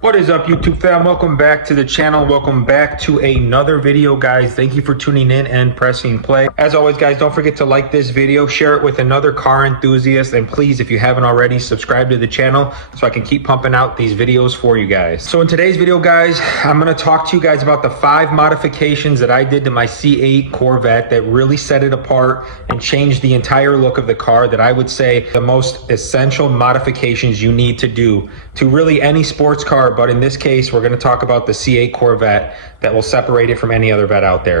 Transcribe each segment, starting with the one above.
What is up, YouTube fam? Welcome back to the channel. Welcome back to another video, guys. Thank you for tuning in and pressing play. As always, guys, don't forget to like this video, share it with another car enthusiast, and please, if you haven't already, subscribe to the channel so I can keep pumping out these videos for you guys. So in today's video, guys, I'm going to talk to you guys about the 5 modifications that I did to my C8 Corvette that really set it apart and changed the entire look of the car. That I would say the most essential modifications you need to do to really any sports car, but in this case, we're going to talk about the C8 Corvette that will separate it from any other vet out there.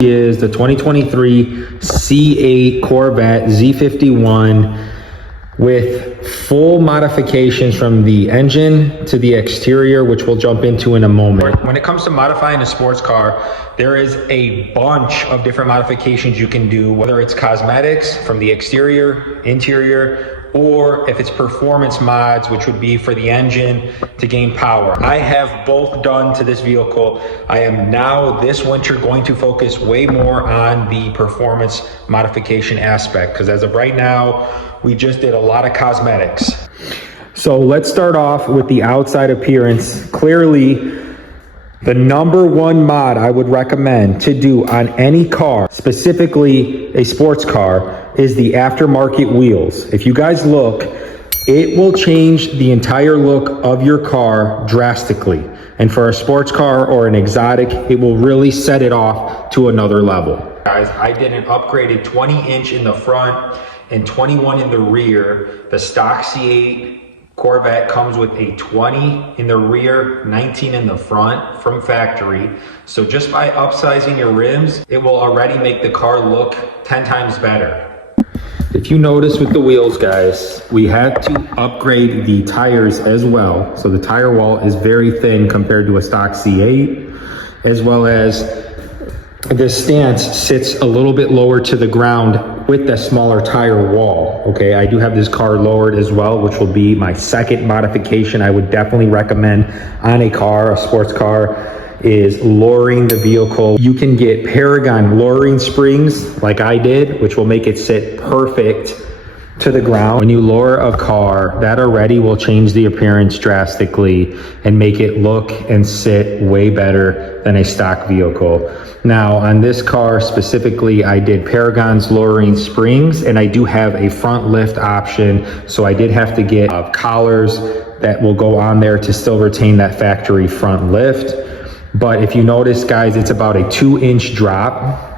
Is the 2023 C8 Corvette Z51 with full modifications from the engine to the exterior, which we'll jump into in a moment. When it comes to modifying a sports car, there is a bunch of different modifications you can do, whether it's cosmetics from the exterior, interior, or if it's performance mods, which would be for the engine to gain power. I have both done to this vehicle. I am now this winter going to focus way more on the performance modification aspect, because as of right now, we just did a lot of cosmetics. So let's start off with the outside appearance. Clearly, the #1 mod I would recommend to do on any car, specifically a sports car, is the aftermarket wheels. If you guys look, it will change the entire look of your car drastically. And for a sports car or an exotic, it will really set it off to another level. Guys, I did an upgraded 20-inch in the front and 21 in the rear. The stock C8 Corvette comes with a 20 in the rear, 19 in the front from factory. So just by upsizing your rims, it will already make the car look 10 times better. If you notice with the wheels, guys, we had to upgrade the tires as well. So the tire wall is very thin compared to a stock C8, as well as the stance sits a little bit lower to the ground with the smaller tire wall. Okay, I do have this car lowered as well, which will be my second modification I would definitely recommend on a car, a sports car, is lowering the vehicle. You can get Paragon lowering springs like I did, which will make it sit perfect to the ground. When you lower a car, that already will change the appearance drastically and make it look and sit way better than a stock vehicle. Now on this car specifically, I did Paragon's lowering springs, and I do have a front lift option. So I did have to get collars that will go on there to still retain that factory front lift. But if you notice, guys, it's about a 2-inch drop.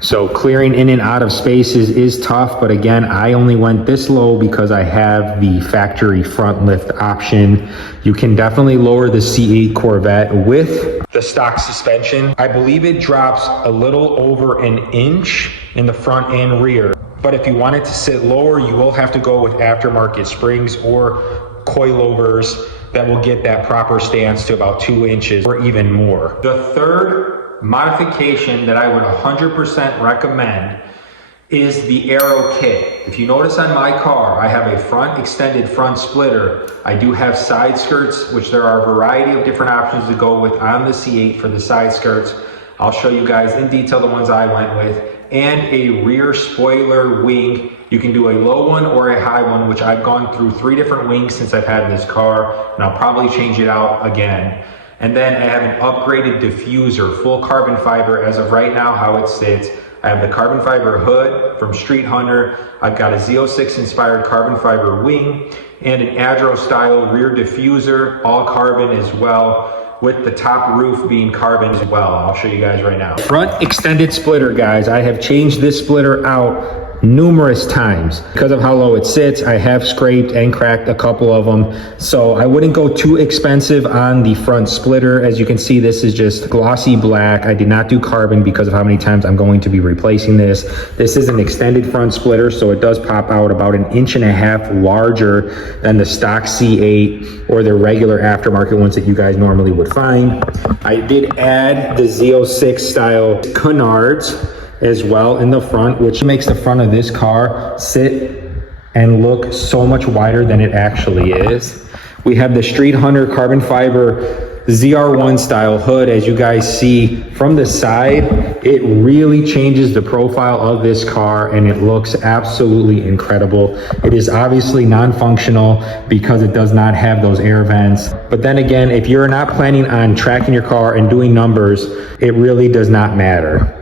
So clearing in and out of spaces is tough, but again, I only went this low because I have the factory front lift option. You can definitely lower the C8 Corvette with the stock suspension. I believe it drops a little over 1 inch in the front and rear. But if you want it to sit lower, you will have to go with aftermarket springs or coilovers that will get that proper stance to about 2 inches or even more. The third modification that I would 100% recommend is the aero kit. If you notice on my car, I have a front extended front splitter. I do have side skirts, which there are a variety of different options to go with on the C8 for the side skirts. I'll show you guys in detail the ones I went with, and a rear spoiler wing. You can do a low one or a high one, which I've gone through 3 different wings since I've had this car, and I'll probably change it out again. And then I have an upgraded diffuser, full carbon fiber as of right now, how it sits. I have the carbon fiber hood from Street Hunter. I've got a Z06 inspired carbon fiber wing and an Adro style rear diffuser, all carbon as well, with the top roof being carbon as well. I'll show you guys right now. Front extended splitter, guys. I have changed this splitter out numerous times. Because of how low it sits, I have scraped and cracked a couple of them. So I wouldn't go too expensive on the front splitter. As you can see, this is just glossy black. I did not do carbon because of how many times I'm going to be replacing this. This is an extended front splitter, so it does pop out about 1.5 inches larger than the stock C8 or the regular aftermarket ones that you guys normally would find. I did add the Z06 style canards as well in the front, which makes the front of this car sit and look so much wider than it actually is. We have the Street Hunter carbon fiber ZR1 style hood. As you guys see from the side, it really changes the profile of this car and it looks absolutely incredible. It is obviously non-functional because it does not have those air vents. But then again, if you're not planning on tracking your car and doing numbers, it really does not matter.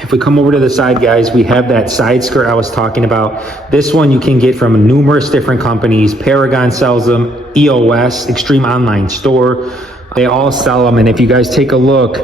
If we come over to the side, guys, we have that side skirt I was talking about. This one you can get from numerous different companies. Paragon sells them, EOS, Extreme Online Store. They all sell them, and if you guys take a look,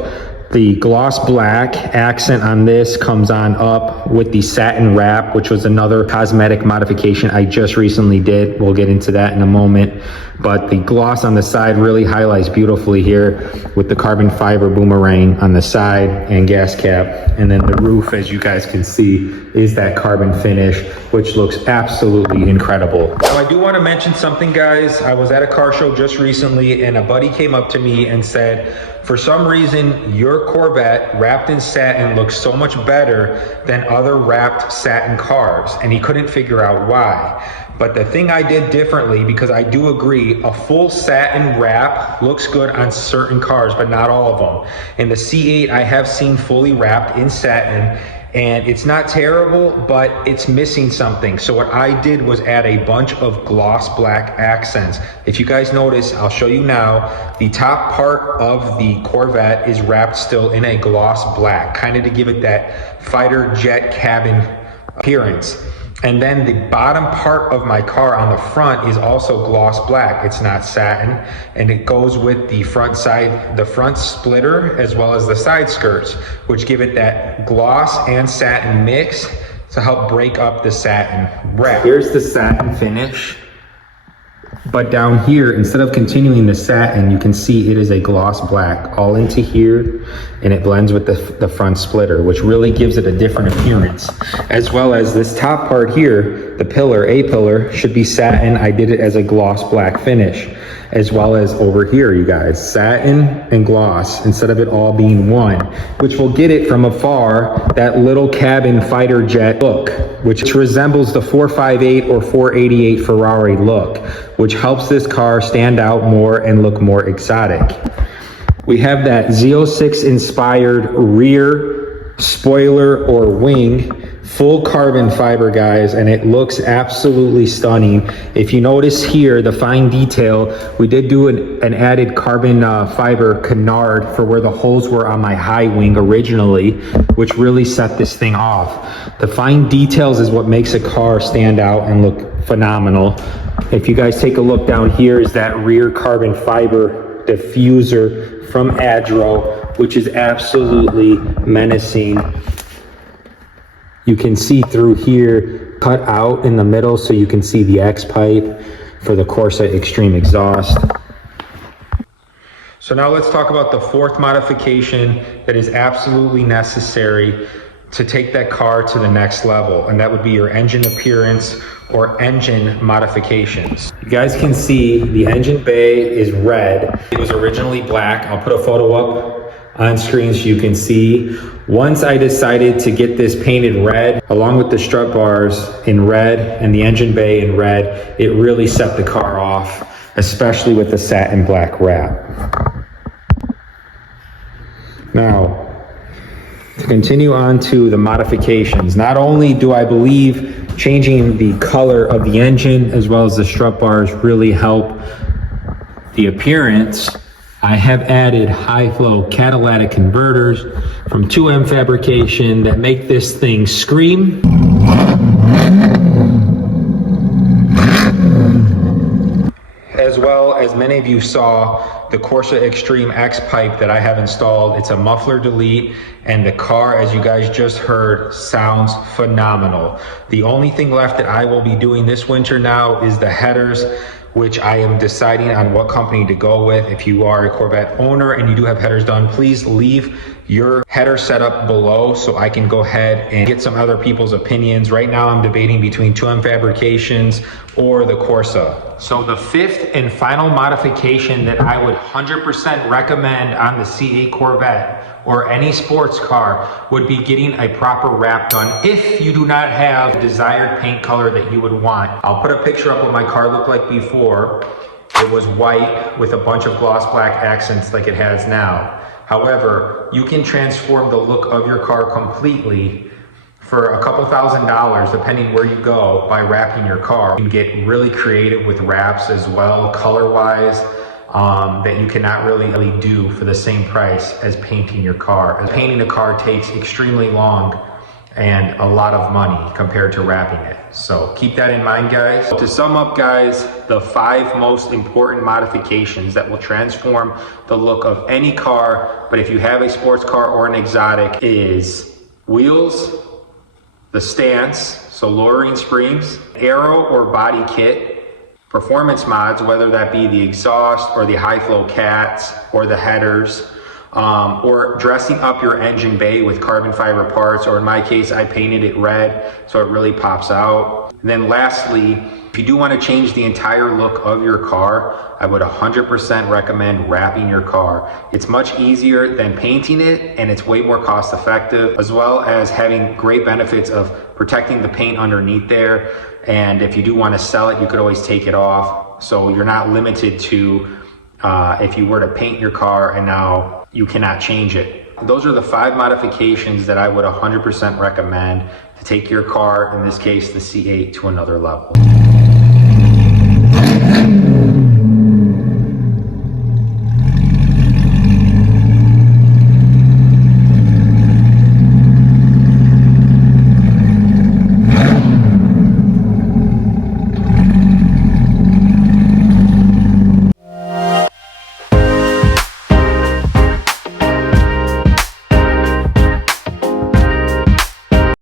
the gloss black accent on this comes on up with the satin wrap, which was another cosmetic modification I just recently did. We'll get into that in a moment. But the gloss on the side really highlights beautifully here with the carbon fiber boomerang on the side and gas cap. And then the roof, as you guys can see, is that carbon finish, which looks absolutely incredible. Now, I do want to mention something, guys. I was at a car show just recently and a buddy came up to me and said, for some reason, your Corvette wrapped in satin looks so much better than other wrapped satin cars, and he couldn't figure out why. But the thing I did differently, because I do agree, a full satin wrap looks good on certain cars, but not all of them. In the C8, I have seen fully wrapped in satin, and it's not terrible, but it's missing something. So what I did was add a bunch of gloss black accents. If you guys notice, I'll show you now, the top part of the Corvette is wrapped still in a gloss black, kind of to give it that fighter jet cabin appearance. And then the bottom part of my car on the front is also gloss black. It's not satin, and it goes with the front splitter, as well as the side skirts, which give it that gloss and satin mix to help break up the satin wrap. Here's the satin finish. But down here, instead of continuing the satin, you can see it is a gloss black all into here, and it blends with the front splitter, which really gives it a different appearance. As well as this top part here, the pillar, A-pillar, should be satin. I did it as a gloss black finish. As well as over here, you guys, satin and gloss, instead of it all being one, which will get it from afar, that little cabin fighter jet look, which resembles the 458 or 488 Ferrari look, which helps this car stand out more and look more exotic. We have that Z06 inspired rear spoiler or wing, full carbon fiber, guys, and it looks absolutely stunning. If you notice here, the fine detail, we did do an added carbon fiber canard for where the holes were on my high wing originally, which really set this thing off. The fine details is what makes a car stand out and look phenomenal. If you guys take a look down here, is that rear carbon fiber diffuser from Adro, which is absolutely menacing. You can see through here, cut out in the middle, so you can see the X pipe for the Corsa Extreme exhaust. So now let's talk about the fourth modification that is absolutely necessary to take that car to the next level, and that would be your engine appearance or engine modifications. You guys can see the engine bay is red. It was originally black. I'll put a photo up on screen so you can see. Once I decided to get this painted red, along with the strut bars in red and the engine bay in red, it really set the car off, especially with the satin black wrap. Now, to continue on to the modifications, not only do I believe changing the color of the engine as well as the strut bars really help the appearance, I have added high flow catalytic converters from 2M Fabrication that make this thing scream. As well as many of you saw, the Corsa Extreme X pipe that I have installed, it's a muffler delete, and the car, as you guys just heard, sounds phenomenal. The only thing left that I will be doing this winter now is the headers, which I am deciding on what company to go with. If you are a Corvette owner and you do have headers done, please leave your header setup below so I can go ahead and get some other people's opinions. Right now I'm debating between 2M Fabrications or the Corsa. So the fifth and final modification that I would 100% recommend on the C8 Corvette or any sports car would be getting a proper wrap done if you do not have the desired paint color that you would want. I'll put a picture up what my car looked like before. It was white with a bunch of gloss black accents like it has now. However, you can transform the look of your car completely for a couple $1,000s, depending where you go, by wrapping your car. You can get really creative with wraps as well, color-wise, that you cannot really do for the same price as painting your car. As painting a car takes extremely long and a lot of money compared to wrapping it. So keep that in mind, guys. To sum up, guys, the 5 most important modifications that will transform the look of any car, but if you have a sports car or an exotic, is wheels, the stance, so lowering springs, aero or body kit, performance mods, whether that be the exhaust or the high flow cats or the headers, or dressing up your engine bay with carbon fiber parts, or in my case, I painted it red so it really pops out. And then lastly, if you do want to change the entire look of your car, I would 100% recommend wrapping your car. It's much easier than painting it, and it's way more cost effective, as well as having great benefits of protecting the paint underneath there. And if you do want to sell it, you could always take it off. So you're not limited to if you were to paint your car and now you cannot change it. Those are the 5 modifications that I would 100% recommend to take your car, in this case the C8, to another level.